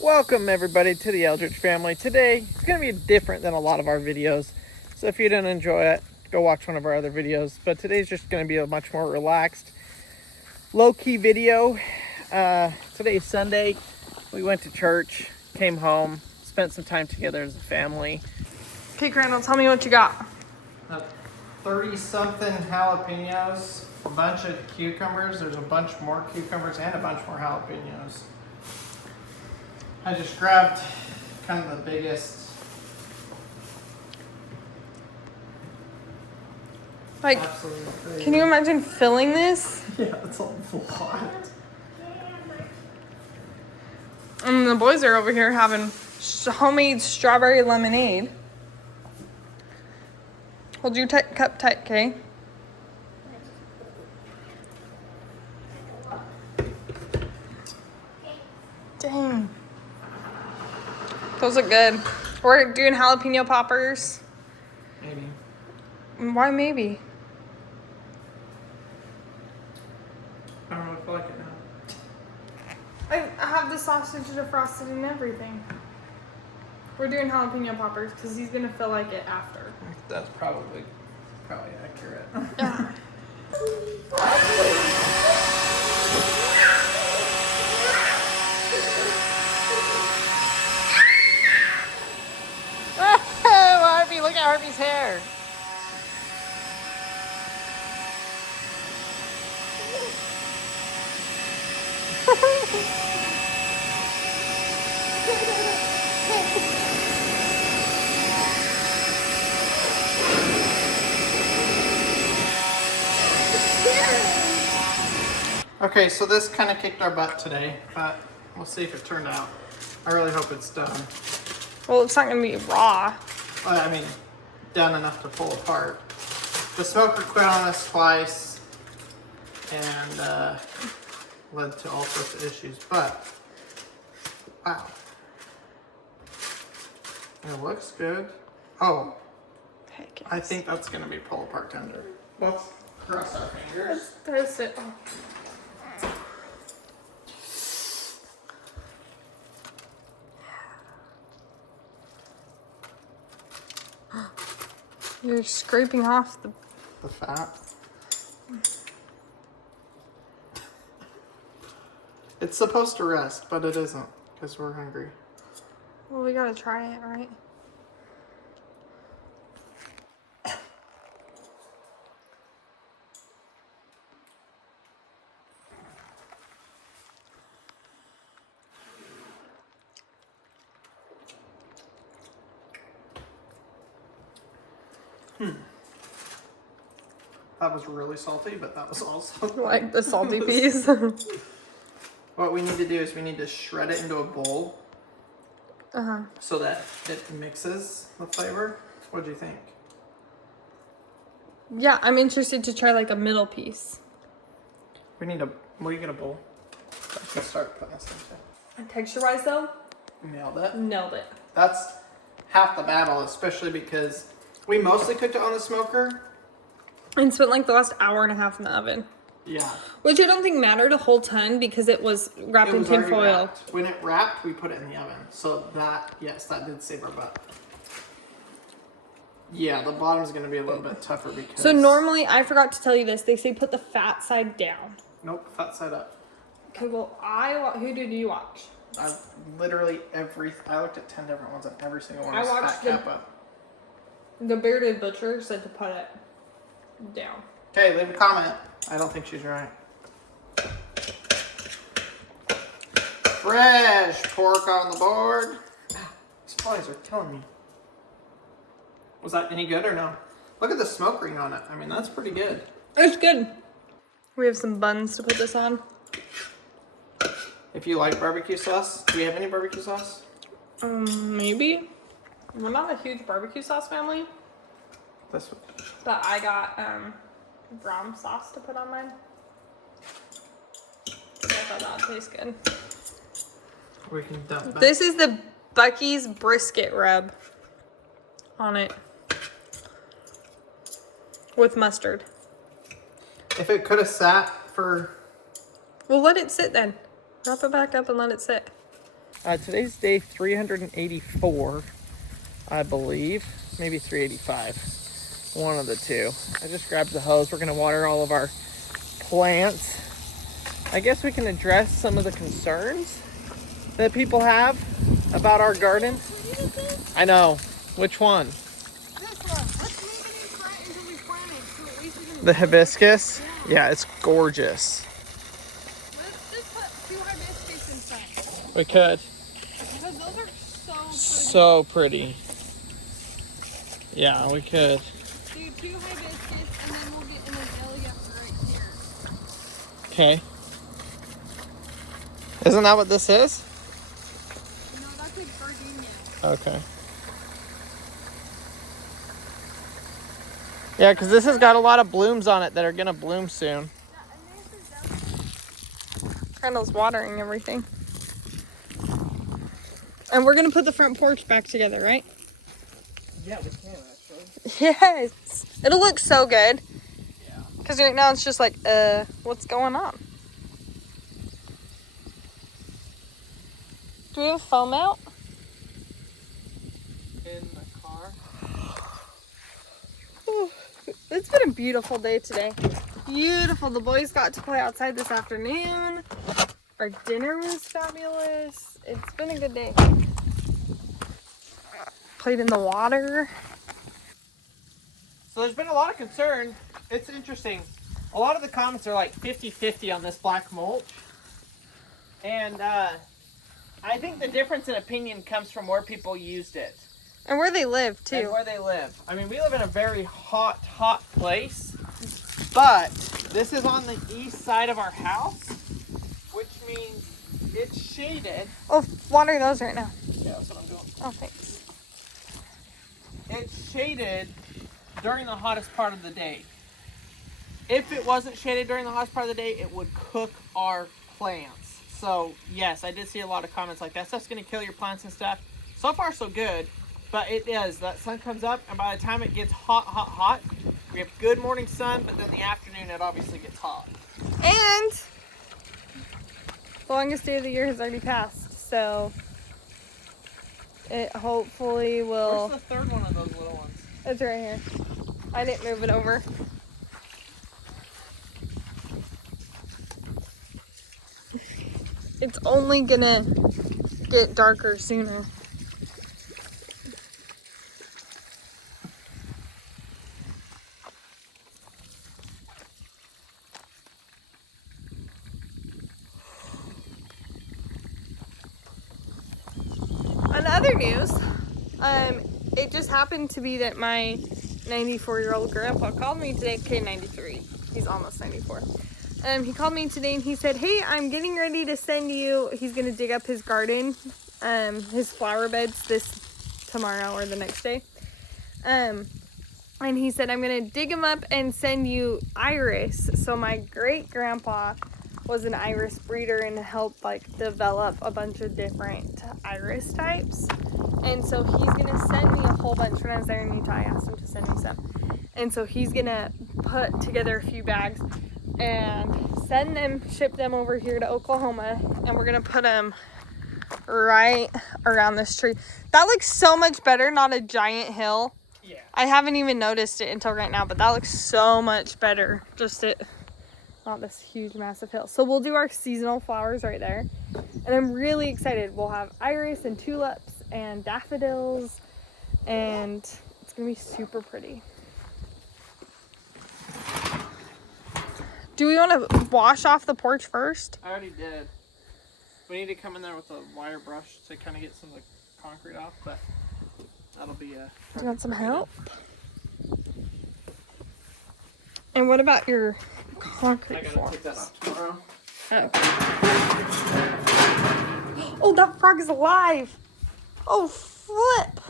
Welcome everybody to the Eldredge family. Today it's going to be different than a lot of our videos, so if you didn't enjoy it, go watch one of our other videos. But today's just going to be a much more relaxed, low-key video. Today's Sunday. We went to church, came home, spent some time together as a family. Okay, Crandall, tell me what you got. 30-something jalapenos, a bunch of cucumbers. There's a bunch more cucumbers and a bunch more jalapenos. I just grabbed kind of the biggest. Like, can you imagine filling this? Yeah, it's a lot. And the boys are over here having homemade strawberry lemonade. Hold your cup tight, okay? Dang. Those look good. We're doing jalapeno poppers. Maybe. Why maybe? I don't know if I like it now. I have the sausage defrosted and everything. We're doing jalapeno poppers because he's gonna feel like it after. That's probably accurate. Yeah. Harvey, look at Harvey's hair. Okay, so this kind of kicked our butt today, but we'll see if it turned out. I really hope it's done. Well, it's not gonna be raw. Well, I mean, done enough to pull apart. The smoker quit on us twice and led to all sorts of issues, but wow. It looks good. Oh, Heck yes. I think that's gonna be pull apart tender. Let's cross our fingers. Let's toast it. You're scraping off The fat. It's supposed to rest, but it isn't because we're hungry. Well, we gotta try it, right? That was really salty, but that was also Like the salty peas. What we need to do is we need to shred it into a bowl so that it mixes the flavor. What do you think? Yeah, I'm interested to try like a middle piece. We need a. Will you get a bowl? I can start putting this into. Texture-wise, though, Nailed it. nailed it. That's half the battle, especially because we mostly cooked it on the smoker. And spent like the last hour and a half in the oven. Yeah. Which I don't think mattered a whole ton because it was wrapped in tin foil. Wrapped. When it wrapped, we put it in the oven. So that, yes, that did save our butt. Yeah, the bottom's going to be a little bit tougher because... So normally, I forgot to tell you this, they say put the fat side down. Nope, fat side up. Okay, well, who did you watch? I literally I looked at 10 different ones and every single one I was watched fat cap up. The Bearded Butcher said to put it down. Okay, leave a comment. I don't think she's right. Fresh pork on the board. These flies are killing me. Was that any good or no? Look at the smoke ring on it. I mean, that's pretty good. It's good. We have some buns to put this on. If you like barbecue sauce, do we have any barbecue sauce? Maybe. We're not a huge barbecue sauce family. This one. But I got brown sauce to put on mine. I thought that would taste good. We can dump that. This is the Bucky's brisket rub on it with mustard. If it could have sat for... Well, let it sit then. Wrap it back up and let it sit. Today's day 384, I believe. Maybe 385. One of the two. I just grabbed the hose. We're going to water all of our plants. I guess we can address some of the concerns that people have about our garden. I know. Which one? This one. Let's leave it in front until we plant it, so at least we can. The hibiscus? Yeah, it's gorgeous. Let's just put 2 hibiscus in front. We could. Because those are So pretty. Yeah, we could. do 2 hibiscus, and then we'll get an azalea for right here. Okay. Isn't that what this is? No, that's a gardenia. Okay. Yeah, because this has got a lot of blooms on it that are going to bloom soon. Randall's watering everything. And we're going to put the front porch back together, right? Yeah, we can actually. Yes. It'll look so good. Yeah. Because right now it's just like, what's going on? Do we have foam out? In the car. It's been a beautiful day today. Beautiful. The boys got to play outside this afternoon. Our dinner was fabulous. It's been a good day. Played in the water. So there's been a lot of concern. It's interesting. A lot of the comments are like 50-50 on this black mulch. And I think the difference in opinion comes from where people used it. And where they live, too. And where they live. I mean, we live in a very hot place. But this is on the east side of our house, which means it's shaded. Oh, water those right now. Yeah, that's what I'm doing. Oh, thanks. It's shaded during the hottest part of the day. If it wasn't shaded during the hottest part of the day, it would cook our plants. So, yes, I did see a lot of comments like that stuff's going to kill your plants and stuff. So far, so good. But it is. That sun comes up, and by the time it gets hot, we have good morning sun, but then the afternoon it obviously gets hot. And the longest day of the year has already passed, so it hopefully will. Where's the third one of those little ones? It's right here. I didn't move it over. It's only gonna get darker sooner. On other news, it just happened to be that my 94-year-old grandpa called me today. Okay, 93. He's almost 94. He called me today and he said, hey, I'm getting ready to send you. He's going to dig up his garden, his flower beds tomorrow or the next day. And he said, I'm going to dig them up and send you iris. So my great grandpa was an iris breeder and helped develop a bunch of different iris types. And so he's gonna send me a whole bunch. When I was there in Utah, I asked him to send me some. And so he's gonna put together a few bags and ship them over here to Oklahoma. And we're gonna put them right around this tree. That looks so much better, not a giant hill. Yeah. I haven't even noticed it until right now, but that looks so much better. Not this huge massive hill. So we'll do our seasonal flowers right there, and I'm really excited. We'll have iris and tulips and daffodils, and it's gonna be super pretty. Do we want to wash off the porch first? I already did. We need to come in there with a wire brush to kind of get some of the concrete off, but that'll be a... Do you want some help? And what about your concrete form? Pick that up tomorrow. Oh. Oh, that frog is alive. Oh, flip.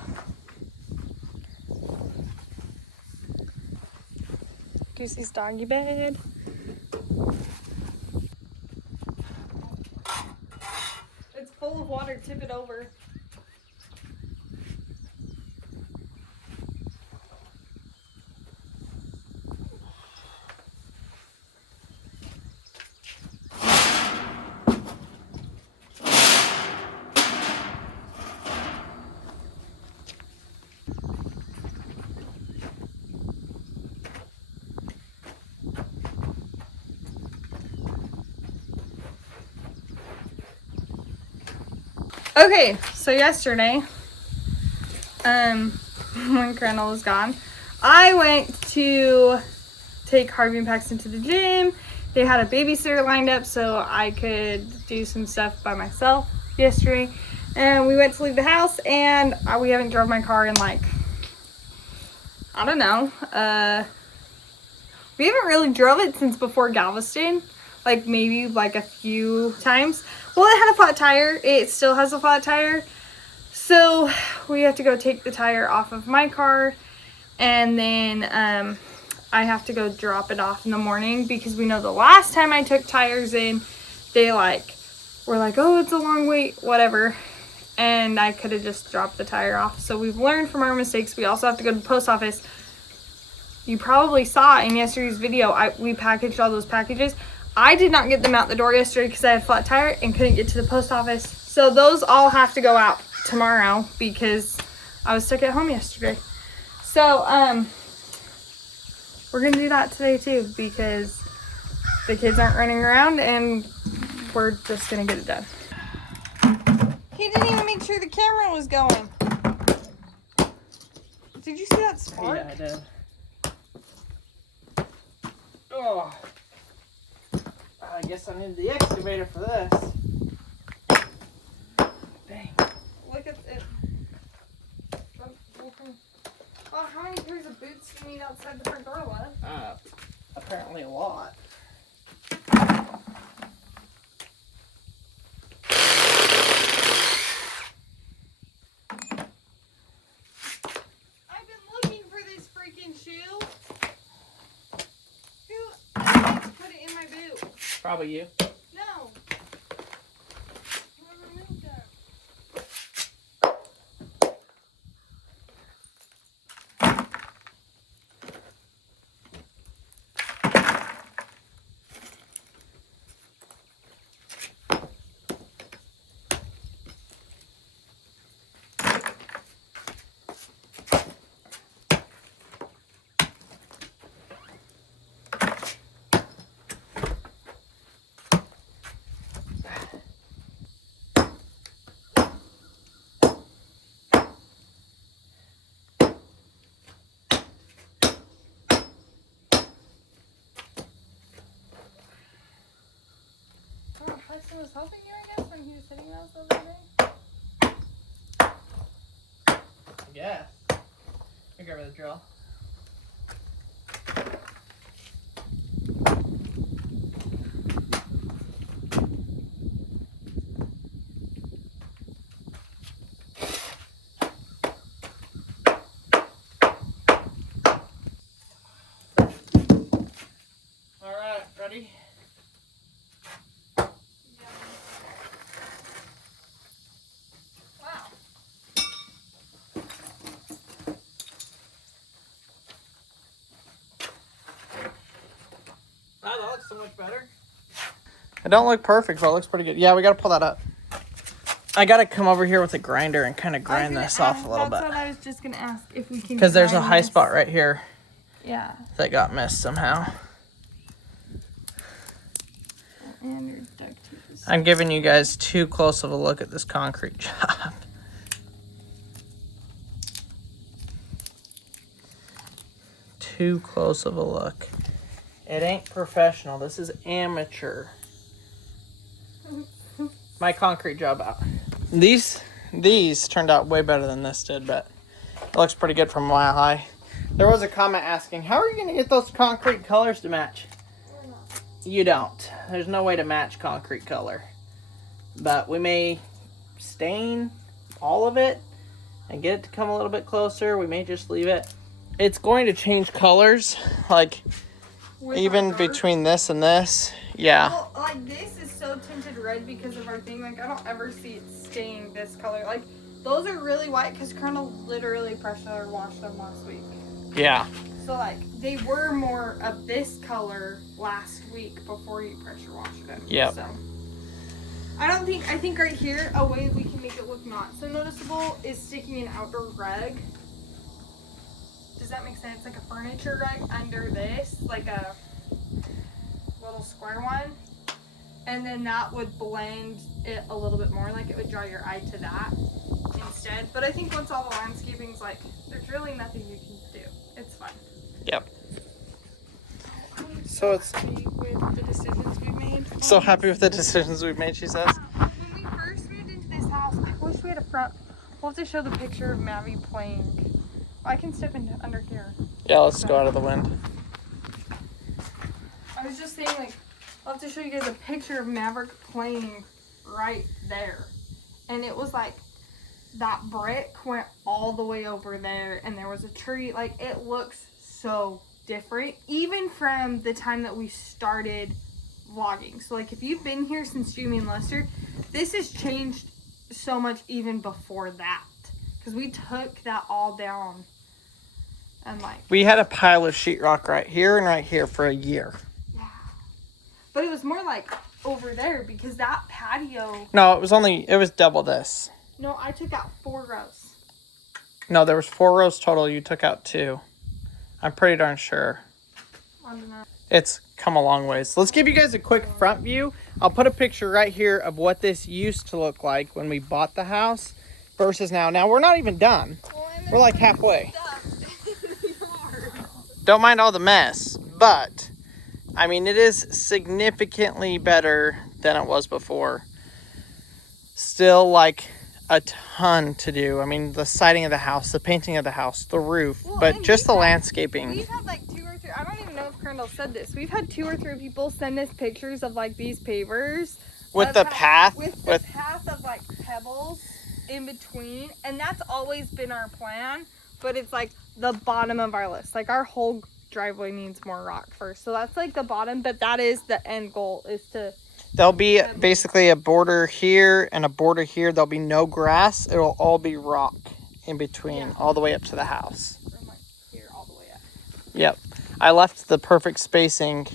Goosey's doggy bed. It's full of water. Tip it over. Okay, so yesterday, when Crandall was gone, I went to take Harvey and Paxton to the gym. They had a babysitter lined up so I could do some stuff by myself yesterday. And we went to leave the house, and we haven't drove my car in like, I don't know. We haven't really drove it since before Galveston. Like maybe like a few times. Well, it had a flat tire. It still has a flat tire. So we have to go take the tire off of my car, and then I have to go drop it off in the morning, because we know the last time I took tires in, they were like, oh, it's a long wait, whatever. And I could have just dropped the tire off. So we've learned from our mistakes. We also have to go to the post office. You probably saw in yesterday's video, we packaged all those packages. I did not get them out the door yesterday because I had a flat tire and couldn't get to the post office. So those all have to go out tomorrow because I was stuck at home yesterday. So we're gonna do that today too, because the kids aren't running around and we're just gonna get it done. He didn't even make sure the camera was going. Did you see that spark? Yeah, I did. Oh, I guess I need the excavator for this. Dang. Look at it. Oh, how many pairs of boots do you need outside the front door left? Apparently a lot. I've been looking for this freaking shoe. Who needs to put it in my boot? Probably you. No. Whoever moved them. Paxton was helping you, I guess, when he was hitting those the other day? Yeah. I got rid of the drill. All right, ready? Oh, that looks so much better. It don't look perfect, but it looks pretty good. Yeah, we gotta pull that up. I gotta come over here with a grinder and kind of grind this off a little bit. That's what I was just gonna ask, if we can. Because there's a grind high this. spot right here Yeah. that got missed somehow. And your duct tape is. I'm giving you guys too close of a look at this concrete job. Too close of a look. It ain't professional. This is amateur. My concrete job out. These turned out way better than this did, but it looks pretty good from a mile high. There was a comment asking, how are you going to get those concrete colors to match? You don't. There's no way to match concrete color. But we may stain all of it and get it to come a little bit closer. We may just leave it. It's going to change colors, like even between this and this. Yeah. Well, like this is so tinted red because of our thing. Like I don't ever see it staying this color. Like those are really white because Colonel literally pressure washed them last week. Yeah. So like they were more of this color last week before you pressure washed them. Yep. So I think right here a way we can make it look not so noticeable is sticking an outdoor rug. Does that make sense? Like a furniture rug under this, like a little square one. And then that would blend it a little bit more. Like it would draw your eye to that instead. But I think once all the landscaping's like, there's really nothing you can do. It's fun. Yep. So it's happy with the decisions we've made. So happy with the decisions we've made, she says. When we first moved into this house, I wish we had a front. We'll have to show the picture of Mavi playing. I can step in under here. Yeah, let's go out of the wind. I was just saying, like, I'll have to show you guys a picture of Maverick playing right there. And it was like, that brick went all the way over there, and there was a tree. Like, it looks so different, even from the time that we started vlogging. So, like, if you've been here since Jamie and Lester, this has changed so much even before that. Because we took that all down. And, like... We had a pile of sheetrock right here and right here for a year. But it was more like over there because that patio... No, it was double this. No, I took out 4 rows. No, there was 4 rows total. You took out 2. I'm pretty darn sure. I don't know. It's come a long ways. Let's give you guys a quick front view. I'll put a picture right here of what this used to look like when we bought the house versus now. Now, we're not even done. We're like halfway. Don't mind all the mess, but... I mean, it is significantly better than it was before. Still, like, a ton to do. I mean, the siding of the house, the painting of the house, the roof, but just the landscaping. We've had, like, 2 or 3, I don't even know if Crandall said this. We've had 2 or 3 people send us pictures of, like, these pavers. With the path. With the path of, like, pebbles in between. And that's always been our plan. But it's, like, the bottom of our list. Like, our whole driveway needs more rock first, so that's like the bottom, but that is the end goal, is to... There'll be basically a border here and a border here. There'll be no grass. It'll all be rock in between, all the way up to the house. From like here all the way up. Yep. I left the perfect spacing.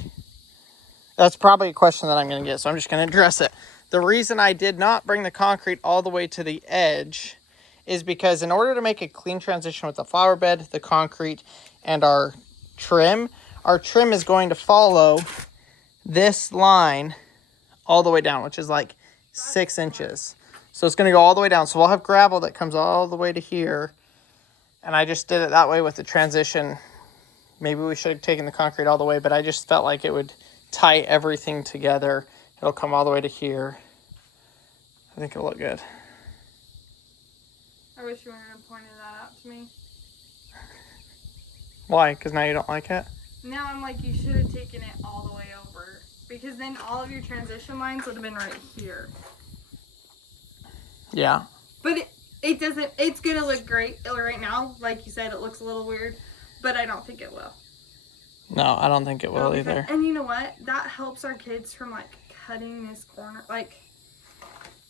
That's probably a question that I'm going to get, so I'm just going to address it. The reason I did not bring the concrete all the way to the edge is because in order to make a clean transition with the flower bed, the concrete, and our trim is going to follow this line all the way down, which is like 6 inches. So it's going to go all the way down. So we'll have gravel that comes all the way to here. And I just did it that way with the transition. Maybe we should have taken the concrete all the way, but I just felt like it would tie everything together. It'll come all the way to here. I think it'll look good. I wish you would have pointed that out to me. Why? Because now you don't like it? Now I'm like, you should have taken it all the way over. Because then all of your transition lines would have been right here. Yeah. But it doesn't, it's going to look great right now. Like you said, it looks a little weird. But I don't think it will. No, I don't think it will either. And you know what? That helps our kids from like cutting this corner. Like,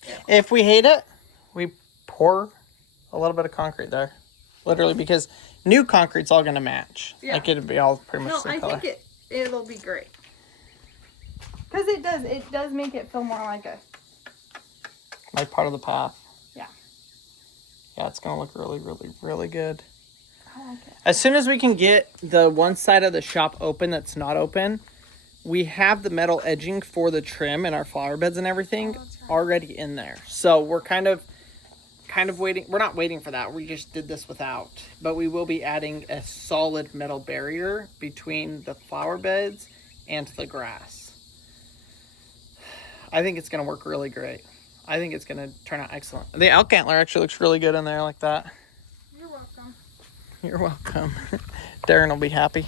yeah. If we hate it, we pour a little bit of concrete there. Literally, because new concrete's all going to match. Yeah. Like, it'd be all pretty much the same color. I think it'll be great. Because it does make it feel more like a... Like part of the path. Yeah. Yeah, it's going to look really, really, really good. I like it. As soon as we can get the one side of the shop open that's not open, we have the metal edging for the trim and our flower beds and everything already in there. So we're kind of waiting. We're not waiting for that. We just did this without. But we will be adding a solid metal barrier between the flower beds and the grass. I think it's going to work really great. I think it's going to turn out excellent. The elk antler actually looks really good in there like that. You're welcome. You're welcome. Darren will be happy.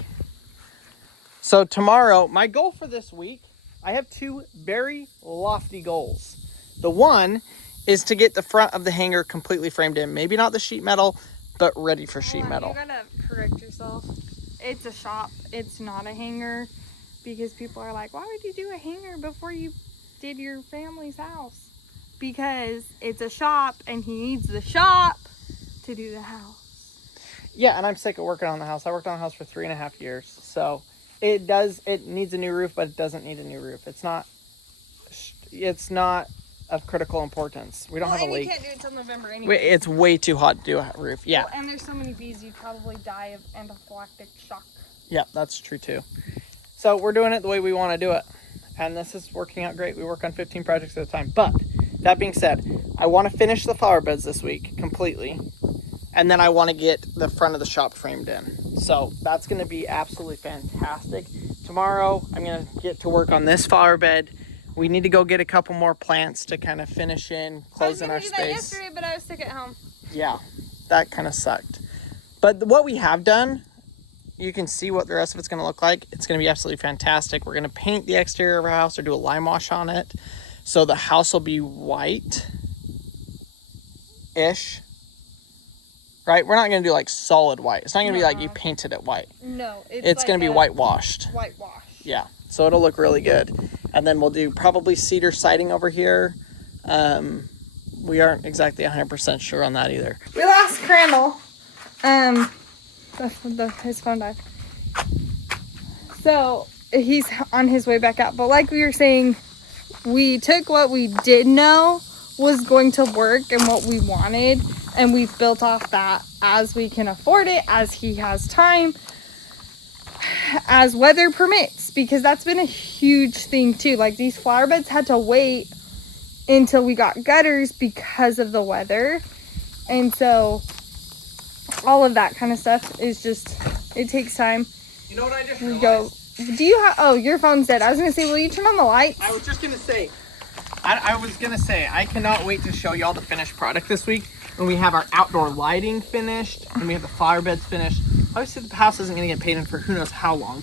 So tomorrow, my goal for this week, I have 2 very lofty goals. The one is to get the front of the hanger completely framed in. Maybe not the sheet metal, but ready for sheet metal. You gotta correct yourself. It's a shop. It's not a hanger. Because people are like, why would you do a hanger before you did your family's house? Because it's a shop and he needs the shop to do the house. Yeah, and I'm sick of working on the house. I worked on the house for 3.5 years. So it needs a new roof, but it doesn't need a new roof. It's not of critical importance. We don't have a leak. You can't do it until November anyway. It's way too hot to do a roof. Yeah. Well, and there's so many bees, you'd probably die of anaphylactic shock. Yeah, that's true too. So we're doing it the way we want to do it. And this is working out great. We work on 15 projects at a time. But that being said, I want to finish the flower beds this week completely. And then I want to get the front of the shop framed in. So that's going to be absolutely fantastic. Tomorrow, I'm going to get to work on this flower bed. We need to go get a couple more plants to kind of finish in, close in our space. I was going to do that yesterday, but I was sick at home. Yeah, that kind of sucked. But what we have done, you can see what the rest of it's going to look like. It's going to be absolutely fantastic. We're going to paint the exterior of our house or do a lime wash on it. So the house will be white-ish. Right? We're not going to do like solid white. It's not going to be like you painted it white. No. It's like going to be whitewashed. Whitewash. Yeah. So it'll look really good. And then we'll do probably cedar siding over here. We aren't exactly 100% sure on that either. We lost Crandall. His phone died. So he's on his way back out. But like we were saying, we took what we did know was going to work and what we wanted, and we've built off that as we can afford it, as he has time, as weather permits, because that's been a huge thing too. Like, these flower beds had to wait until we got gutters because of the weather, and so all of that kind of stuff is just, it takes time. You know what I just realized? Do you have, oh, your phone's dead. I was gonna say, will you turn on the lights? I was just gonna say, I cannot wait to show y'all the finished product this week when we have our outdoor lighting finished and we have the flower beds finished. Obviously the house isn't gonna get painted for who knows how long,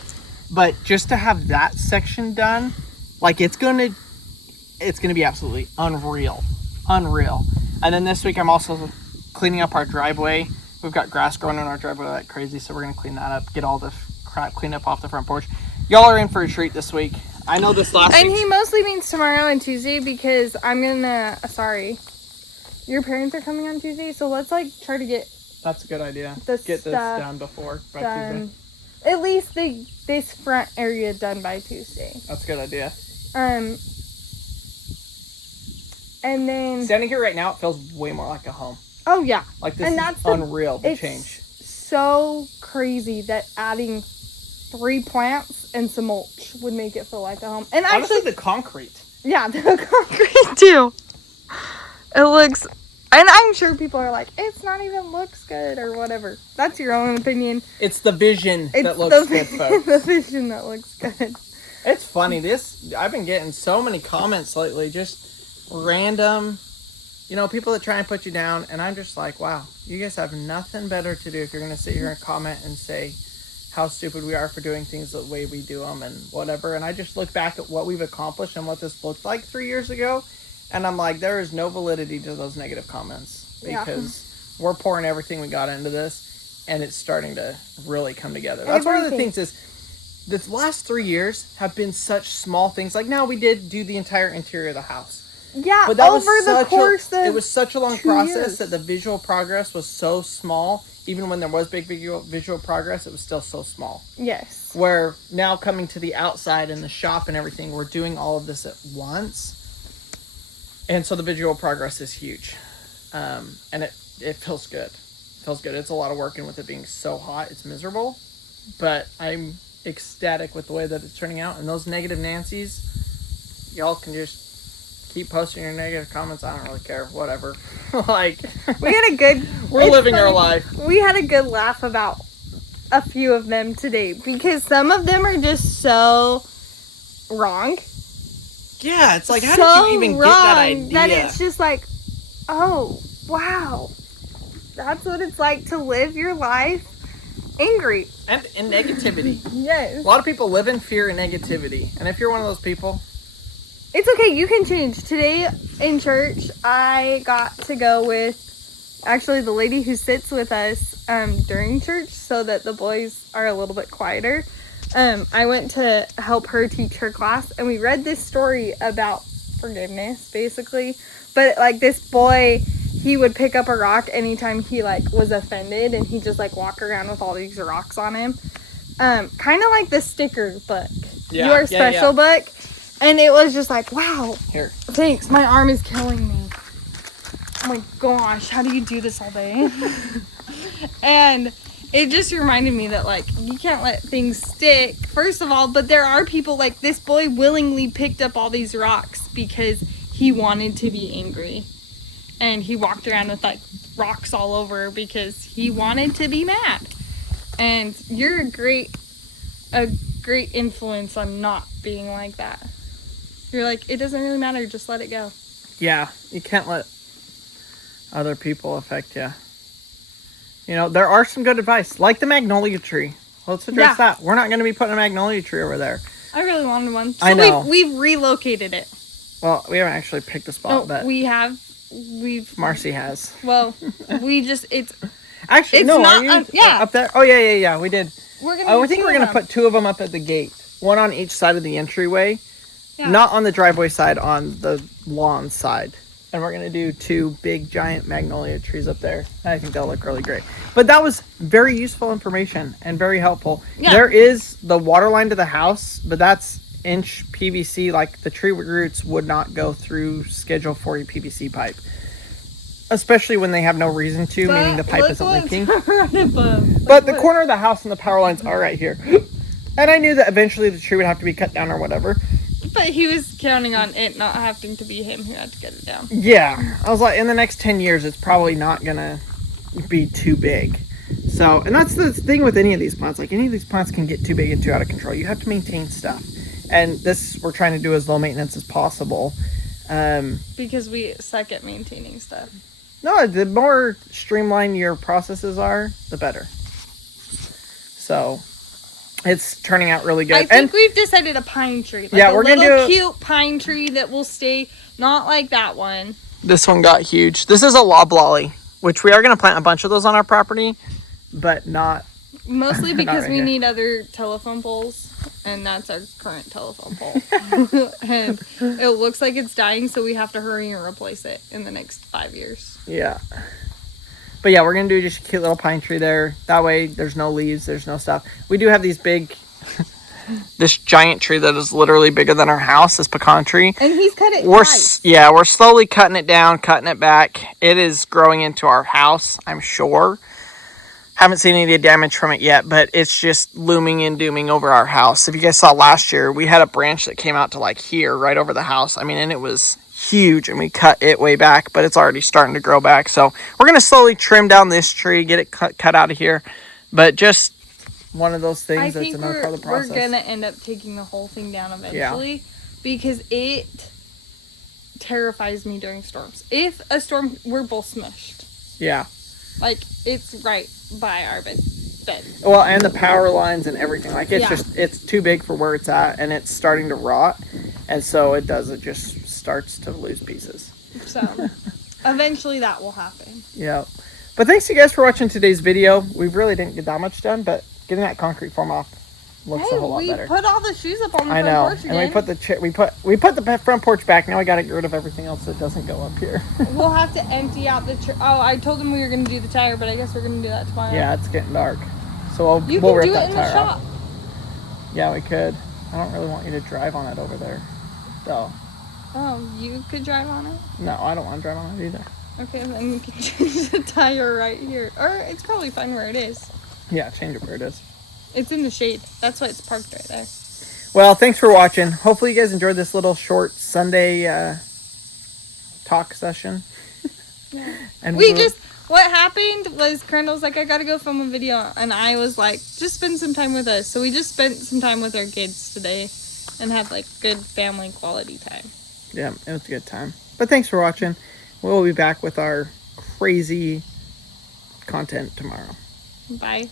but just to have that section done, like, it's gonna be absolutely unreal. And then this week I'm also cleaning up our driveway. We've got grass growing in our driveway like crazy, so we're gonna clean that up, get all the crap cleaned up off the front porch. Y'all are in for a treat this week. I know this last week. And he mostly means tomorrow and Tuesday, because I'm gonna, your parents are coming on Tuesday, so let's like try to get. That's a good idea. Get this done by Tuesday. At least this front area done by Tuesday. That's a good idea. And then standing here right now, it feels way more like a home. Oh yeah. Like, this is unreal, the change. So crazy that adding 3 plants and some mulch would make it feel like a home. And honestly, the concrete. Yeah, the concrete too. It looks, and I'm sure people are like, it's not even looks good or whatever. That's your own opinion. It's the vision that looks good, folks. The vision that looks good. It's funny. I've been getting so many comments lately, just random, people that try and put you down. And I'm just like, wow, you guys have nothing better to do if you're going to sit here and comment and say how stupid we are for doing things the way we do them and whatever. And I just look back at what we've accomplished and what this looked like 3 years ago. And I'm like, there is no validity to those negative comments, because we're pouring everything we got into this, and it's starting to really come together. That's one of the things is, this last 3 years have been such small things. Like, now we did do the entire interior of the house. Yeah, but that it was such a long process that the visual progress was so small. Even when there was big visual progress, it was still so small. Yes. Where now, coming to the outside and the shop and everything, we're doing all of this at once. And so the visual progress is huge. And it feels good. It feels good. It's a lot of work, and with it being so hot, it's miserable. But I'm ecstatic with the way that it's turning out. And those negative Nancy's, y'all can just keep posting your negative comments. I don't really care. Whatever. Like, we had a good... we're living our life. We had a good laugh about a few of them today, because some of them are just so wrong. Yeah, it's like, how did you even get that idea? That it's just like, oh, wow. That's what it's like to live your life angry. And in negativity. Yes. A lot of people live in fear and negativity. And if you're one of those people... It's okay, you can change. Today in church, I got to go with, actually, the lady who sits with us during church, so that the boys are a little bit quieter. I went to help her teach her class, and we read this story about forgiveness, basically. But, like, this boy, he would pick up a rock anytime he, like, was offended, and he'd just, like, walk around with all these rocks on him. Kind of like the sticker book. Yeah, Your special book. And it was just like, wow. Here. Thanks. My arm is killing me. Oh my gosh, how do you do this all day? And it just reminded me that, like, you can't let things stick, first of all, but there are people, like, this boy willingly picked up all these rocks because he wanted to be angry. And he walked around with like rocks all over because he wanted to be mad. And you're a great influence on not being like that. You're like, it doesn't really matter, just let it go. Yeah, you can't let other people affect you. You know, there are some good advice, like the magnolia tree. Let's address that. We're not going to be putting a magnolia tree over there. I really wanted one. So I know. We've relocated it. Well, we haven't actually picked a spot, but Marcy has. Well, it's actually it's no. not up there. Oh yeah. We did. I think we're gonna put 2 of them up at the gate, one on each side of the entryway, yeah. Not on the driveway side, on the lawn side. And we're going to do 2 big giant magnolia trees up there. I think they'll look really great. But that was very useful information and very helpful. Yeah. There is the water line to the house, but that's inch PVC. Like the tree roots would not go through Schedule 40 PVC pipe. Especially when they have no reason to, meaning the pipe isn't leaking. But the corner of the house and the power lines are right here. And I knew that eventually the tree would have to be cut down or whatever. But he was counting on it not having to be him who had to get it down. Yeah. I was like, in the next 10 years, it's probably not going to be too big. So, and that's the thing with any of these plants. Like, any of these plants can get too big and too out of control. You have to maintain stuff. And this, we're trying to do as low maintenance as possible. Because we suck at maintaining stuff. No, the more streamlined your processes are, the better. So... it's turning out really good. I think we've decided a pine tree. Like we're going to do a cute pine tree that will stay, not like that one. This one got huge. This is a loblolly, which we are going to plant a bunch of those on our property, but not... mostly because we need other telephone poles, and that's our current telephone pole. And it looks like it's dying, so we have to hurry and replace it in the next 5 years. Yeah. But yeah, we're going to do just a cute little pine tree there. That way, there's no leaves, there's no stuff. We do have these big, this giant tree that is literally bigger than our house, this pecan tree. And he's cut it twice. Yeah, we're slowly cutting it down, cutting it back. It is growing into our house, I'm sure. Haven't seen any damage from it yet, but it's just looming and dooming over our house. If you guys saw last year, we had a branch that came out to like here, right over the house. I mean, and it was... huge, and we cut it way back, but it's already starting to grow back. So we're going to slowly trim down this tree, get it cut out of here. But just one of those things that's another part of the process. We're going to end up taking the whole thing down eventually because it terrifies me during storms. If a storm, we're both smushed. Yeah. Like, it's right by our bed. Well, and the power lines and everything. Like, it's just, it's too big for where it's at, and it's starting to rot. And so it just starts to lose pieces. So eventually that will happen. Yeah. But thanks you guys for watching today's video. We really didn't get that much done, but getting that concrete form off looks a whole lot better. We put all the shoes up on the front porch again. And we put the front porch back. Now we got to get rid of everything else that doesn't go up here. We'll have to empty out the I told them we were going to do the tire, but I guess we're going to do that tomorrow. Yeah, it's getting dark. So we'll rip that tire off. Yeah, we could. I don't really want you to drive on it over there. So. Oh, you could drive on it? No, I don't want to drive on it either. Okay, then we can change the tire right here. Or it's probably fine where it is. Yeah, change it where it is. It's in the shade. That's why it's parked right there. Well, thanks for watching. Hopefully you guys enjoyed this little short Sunday talk session. Yeah. And what happened was Crandall's like, I gotta go film a video. And I was like, just spend some time with us. So we just spent some time with our kids today and had like good family quality time. Yeah, it was a good time. But thanks for watching. We'll be back with our crazy content tomorrow. Bye.